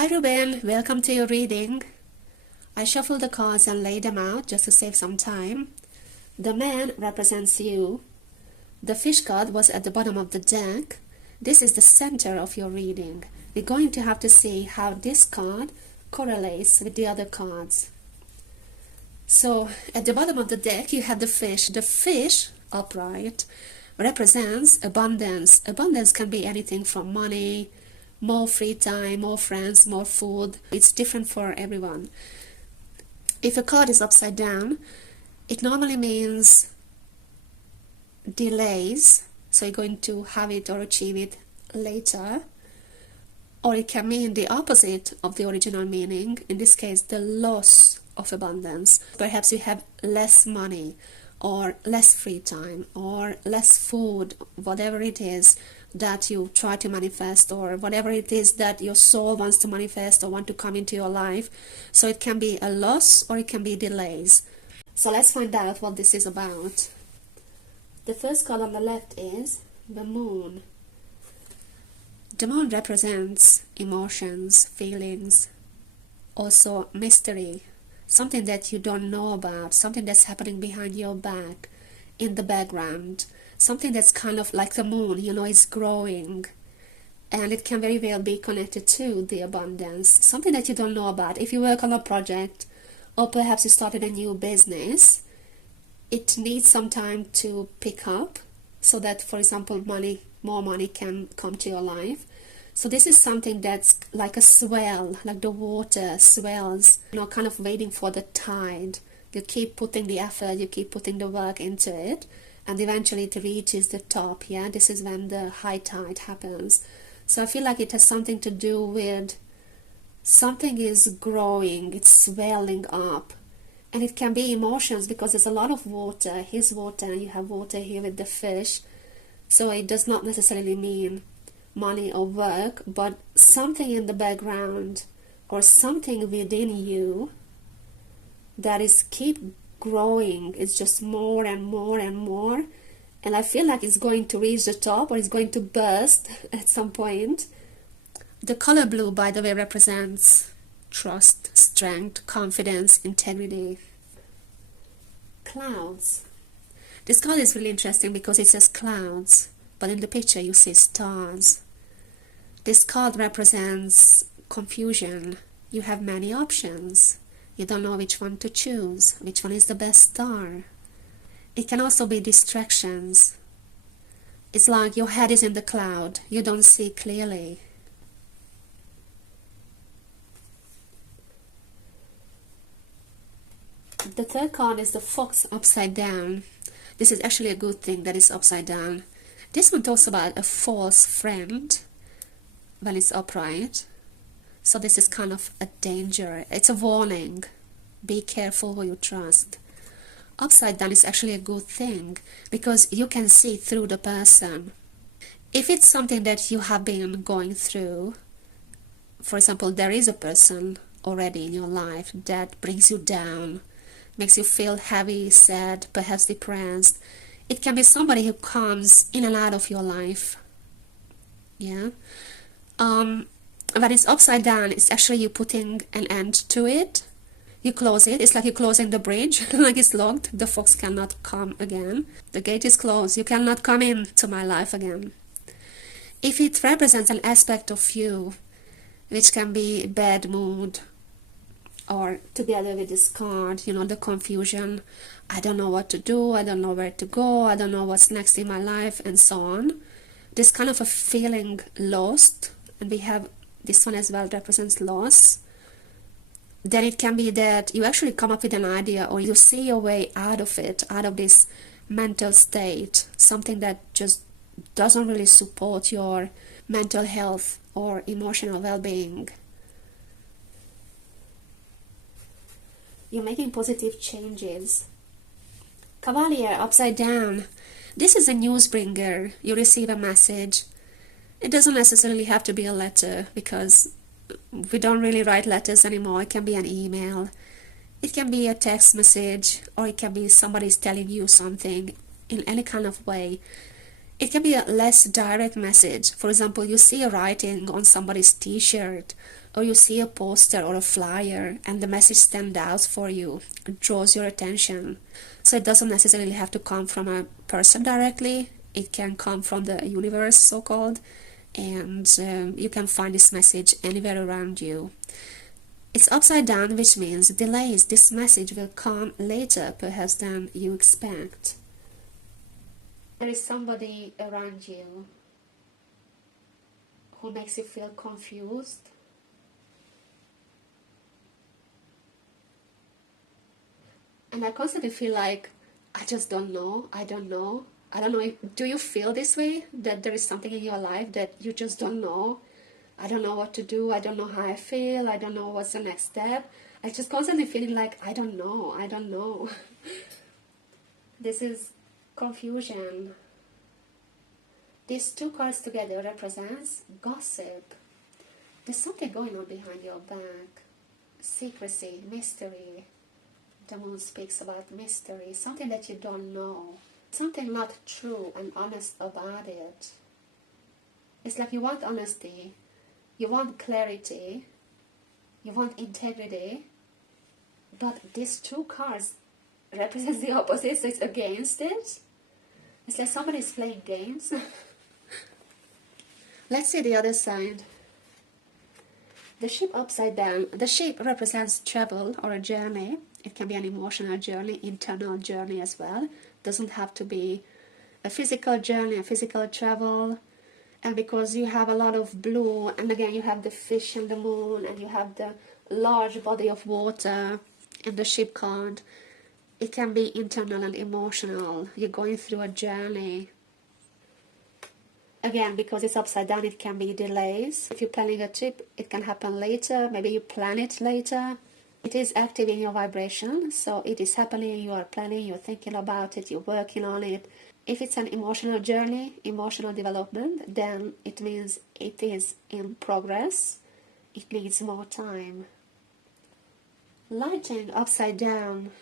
Hi Rúben, welcome to your reading. I shuffled the cards and laid them out just to save some time. The man represents you. The fish card was at the bottom of the deck. This is the center of your reading. We're going to have to see how this card correlates with the other cards. So at the bottom of the deck you have the fish. The fish, upright, represents abundance. Abundance can be anything from money, more free time, more friends, more food. It's different for everyone. If a card is upside down, it normally means delays, so you're going to have it or achieve it later. Or it can mean the opposite of the original meaning, in this case the loss of abundance. Perhaps you have less money or less free time or less food, whatever it is that you try to manifest, or whatever it is that your soul wants to manifest or want to come into your life. So it can be a loss or it can be delays. So let's find out what this is about. The first card on the left is the moon. The moon represents emotions, feelings, also mystery, something that you don't know about, something that's happening behind your back, in the background, something that's kind of like the moon, it's growing, and it can very well be connected to the abundance, something that you don't know about. If you work on a project, or perhaps you started a new business, it needs some time to pick up, so that, for example, more money can come to your life. So this is something that's like a swell, like the water swells, kind of waiting for the tide. You keep putting the effort, you keep putting the work into it, and eventually it reaches the top. This is when the high tide happens. So I feel like it has something to do with something is growing, it's swelling up. And it can be emotions, because there's a lot of water. Here's water, and you have water here with the fish. So it does not necessarily mean money or work, but something in the background or something within you that is keep growing. It's just more and more and more, and I feel like it's going to reach the top, or it's going to burst at some point. The color blue, by the way, represents trust, strength, confidence, integrity. Clouds. This card is really interesting because it says clouds, but in the picture you see stars. This card represents confusion. You have many options. You don't know which one to choose, which one is the best star. It can also be distractions. It's like your head is in the cloud. You don't see clearly. The third card is the fox upside down. This is actually a good thing that it's upside down. This one talks about a false friend when it's upright. So this is kind of a danger. It's a warning. Be careful who you trust. Upside down is actually a good thing, because you can see through the person. If it's something that you have been going through, for example, there is a person already in your life that brings you down, makes you feel heavy, sad, perhaps depressed. It can be somebody who comes in and out of your life. When it's upside down, it's actually you putting an end to it. You close it. It's like you're closing the bridge, like it's locked. The fox cannot come again. The gate is closed. You cannot come into my life again. If it represents an aspect of you, which can be bad mood, or together with this card, the confusion, I don't know what to do, I don't know where to go, I don't know what's next in my life, and so on. This kind of a feeling lost, and we have this one as well represents loss. Then it can be that you actually come up with an idea, or you see your way out of it, out of this mental state, something that just doesn't really support your mental health or emotional well-being. You're making positive changes. Cavalier upside down. This is a news bringer. You receive a message. It doesn't necessarily have to be a letter, because we don't really write letters anymore. It can be an email. It can be a text message, or it can be somebody's telling you something in any kind of way. It can be a less direct message. For example, you see a writing on somebody's t-shirt, or you see a poster or a flyer and the message stands out for you, it draws your attention. So it doesn't necessarily have to come from a person directly, it can come from the universe, so-called, and you can find this message anywhere around you. It's upside down, which means delays. This message will come later, perhaps, than you expect. There is somebody around you who makes you feel confused. And I constantly feel like, I just don't know, I don't know. I don't know, do you feel this way? That there is something in your life that you just don't know? I don't know what to do, I don't know how I feel, I don't know what's the next step. I just constantly feeling like, I don't know, I don't know. This is confusion. These two cards together represents gossip. There's something going on behind your back. Secrecy, mystery. The moon speaks about mystery, something that you don't know. Something not true and honest about it. It's like you want honesty, you want clarity, you want integrity, but these two cards represent the opposite, so it's against it. It's like somebody's playing games. Let's see the other side. The ship upside down. The ship represents travel or a journey. It can be an emotional journey, internal journey as well. Doesn't have to be a physical journey, a physical travel. And because you have a lot of blue, and again you have the fish and the moon, and you have the large body of water in the ship card, it can be internal and emotional. You're going through a journey. Again, because it's upside down, it can be delays. If you're planning a trip, it can happen later. Maybe you plan it later. It is active in your vibration, so it is happening, you are planning, you're thinking about it, you're working on it. If it's an emotional journey, emotional development, then it means it is in progress. It needs more time. Lighting upside down.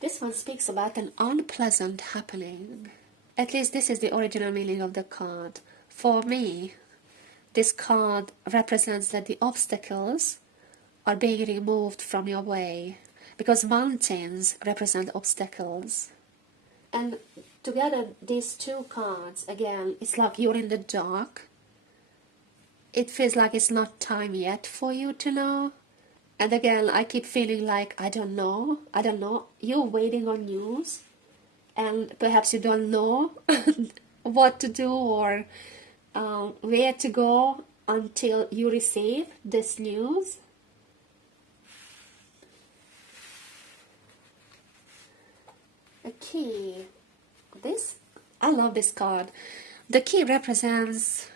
This one speaks about an unpleasant happening. At least this is the original meaning of the card. For me, this card represents that the obstacles are being removed from your way, because mountains represent obstacles. And together, these two cards, again, it's like you're in the dark. It feels like it's not time yet for you to know. And again, I keep feeling like, I don't know. You're waiting on news, and perhaps you don't know what to do or where to go until you receive this news. A key. I love this card. The key represents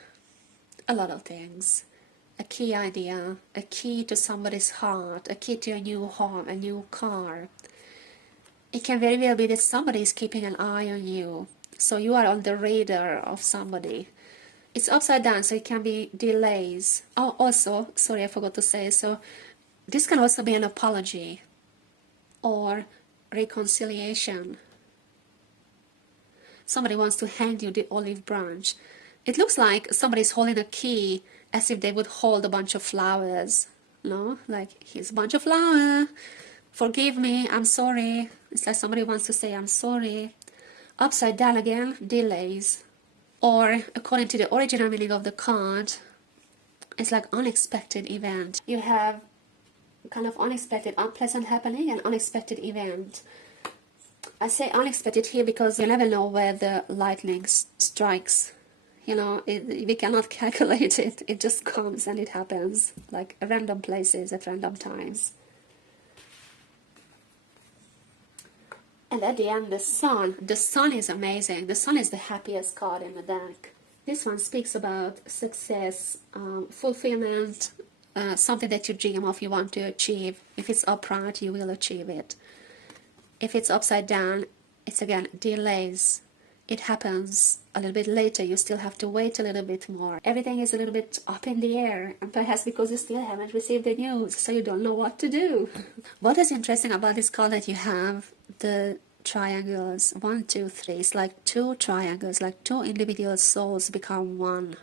a lot of things. A key idea, a key to somebody's heart, a key to a new home, a new car. It can very well be that somebody is keeping an eye on you, so you are on the radar of somebody. It's upside down, so it can be delays. Oh, also, sorry, I forgot to say, so this can also be an apology or reconciliation. Somebody wants to hand you the olive branch. It looks like somebody's holding a key as if they would hold a bunch of flowers. No? Like, here's a bunch of flowers. Forgive me, I'm sorry. It's like somebody wants to say, I'm sorry. Upside down again, delays. Or, according to the original meaning of the card, it's like unexpected event. You have kind of unexpected, unpleasant happening and unexpected event. I say unexpected here because you never know where the lightning strikes. You know, we cannot calculate it. It just comes and it happens, like at random places at random times. And at the end, the sun. The sun is amazing. The sun is the happiest card in the deck. This one speaks about success, fulfillment, something that you dream of, you want to achieve. If it's upright, you will achieve it. If it's upside down, it's again delays. It happens a little bit later. You still have to wait a little bit more. Everything is a little bit up in the air, and perhaps because you still haven't received the news, so you don't know what to do. What is interesting about this card that you have the triangles 1, 2, 3. It's like two triangles, like two individual souls become one.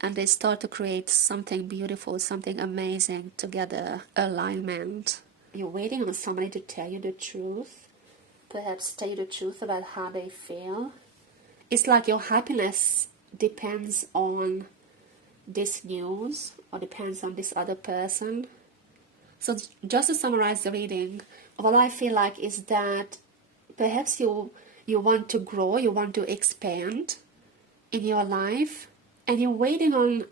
and they start to create something beautiful, something amazing together, alignment. You're waiting on somebody to tell you the truth, perhaps tell you the truth about how they feel. It's like your happiness depends on this news or depends on this other person. So just to summarize the reading, what I feel like is that perhaps you want to grow, you want to expand in your life, and you're waiting on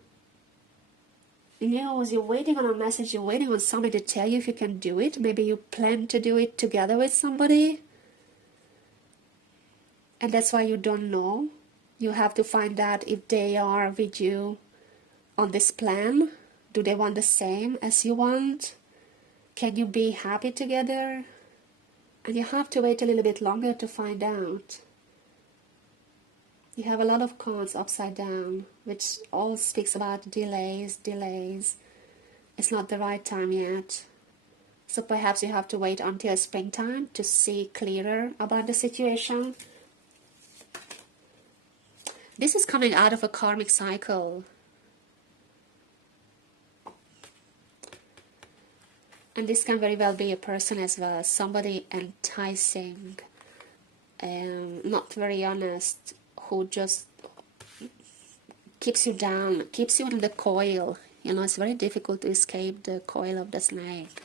news, you're waiting on a message, you're waiting on somebody to tell you if you can do it. Maybe you plan to do it together with somebody, and that's why you don't know. You have to find out if they are with you on this plan. Do they want the same as you want? Can you be happy together? And you have to wait a little bit longer to find out. You have a lot of cards upside down, which all speaks about delays. It's not the right time yet. So perhaps you have to wait until springtime to see clearer about the situation. This is coming out of a karmic cycle. And this can very well be a person as well, somebody enticing, not very honest, who just keeps you down, keeps you in the coil. You know, it's very difficult to escape the coil of the snake.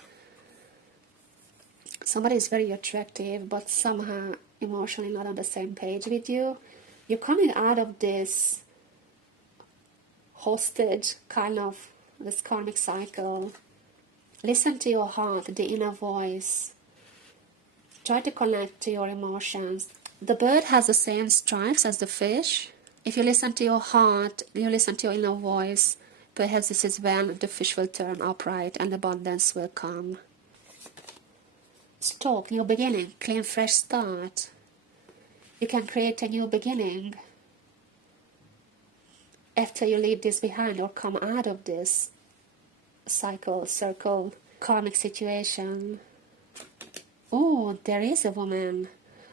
Somebody is very attractive, but somehow emotionally not on the same page with you. You're coming out of this hostage kind of, this karmic cycle. Listen to your heart, the inner voice. Try to connect to your emotions. The bird has the same stripes as the fish. If you listen to your heart, you listen to your inner voice, perhaps this is when the fish will turn upright and abundance will come. Stop, new beginning, clean fresh start. You can create a new beginning after you leave this behind or come out of this circle, karmic situation. Oh, there is a woman.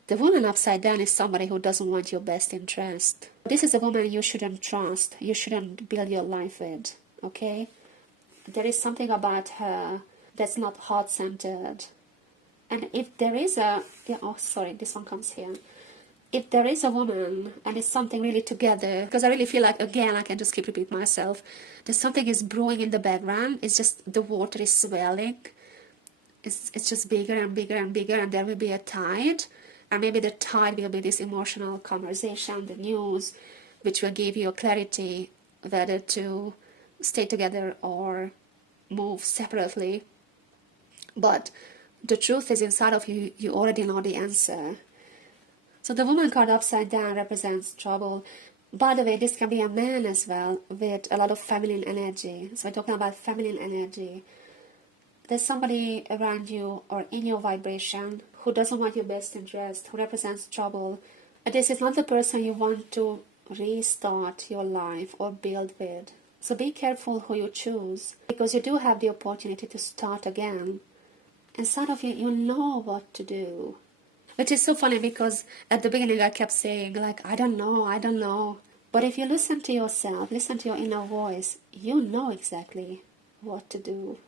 The woman upside down is somebody who doesn't want your best interest. This is a woman you shouldn't trust. You shouldn't build your life with, okay? There is something about her that's not heart-centered. And if there is this one comes here. If there is a woman and it's something really together, because I really feel like, again, I can just keep repeating myself, there's something is brewing in the background. It's just the water is swelling. It's just bigger and bigger and bigger, and there will be a tide. And maybe the tide will be this emotional conversation, the news, which will give you clarity whether to stay together or move separately. But the truth is inside of you. You already know the answer. So the woman card upside down represents trouble. By the way, this can be a man as well with a lot of feminine energy. So we're talking about feminine energy. There's somebody around you or in your vibration who doesn't want your best interest, who represents trouble. And this is not the person you want to restart your life or build with. So be careful who you choose, because you do have the opportunity to start again. Inside of you, you know what to do. Which is so funny, because at the beginning I kept saying, like, I don't know. But if you listen to yourself, listen to your inner voice, you know exactly what to do.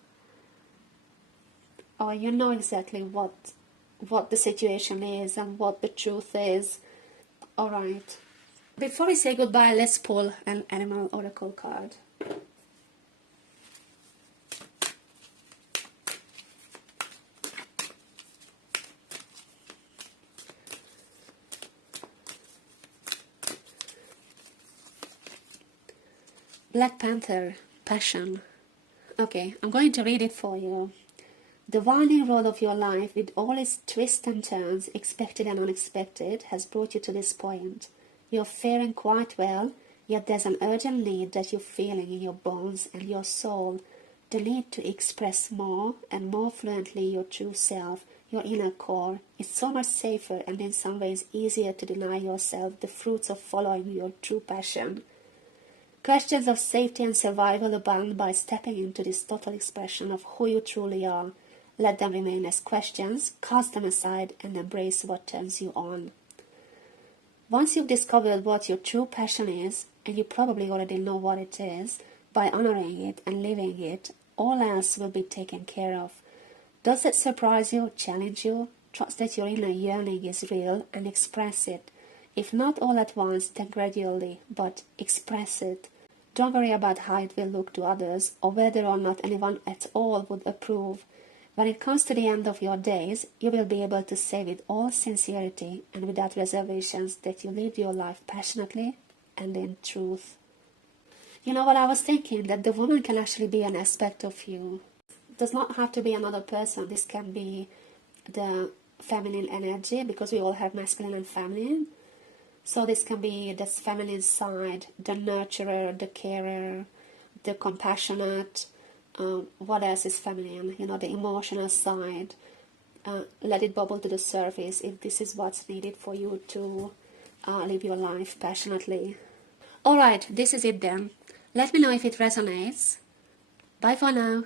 Or you know exactly what the situation is and what the truth is. Alright. Before we say goodbye, let's pull an animal oracle card. Black Panther, passion. Okay, I'm going to read it for you. The winding road of your life, with all its twists and turns, expected and unexpected, has brought you to this point. You're faring quite well, yet there's an urgent need that you're feeling in your bones and your soul. The need to express more and more fluently your true self, your inner core. It's so much safer and in some ways easier to deny yourself the fruits of following your true passion. Questions of safety and survival abound by stepping into this total expression of who you truly are. Let them remain as questions, cast them aside, and embrace what turns you on. Once you've discovered what your true passion is, and you probably already know what it is. By honoring it and living it, all else will be taken care of. Does it surprise you, challenge you? Trust that your inner yearning is real and express it. If not all at once, then gradually, but express it. Don't worry about how it will look to others or whether or not anyone at all would approve. When it comes to the end of your days, you will be able to say with all sincerity and without reservations that you lived your life passionately and in truth. You know what I was thinking? That the woman can actually be an aspect of you. It does not have to be another person. This can be the feminine energy, because we all have masculine and feminine. So this can be this feminine side, the nurturer, the carer, the compassionate. What else is feminine? The emotional side. Let it bubble to the surface if this is what's needed for you to live your life passionately. Alright, this is it then. Let me know if it resonates. Bye for now.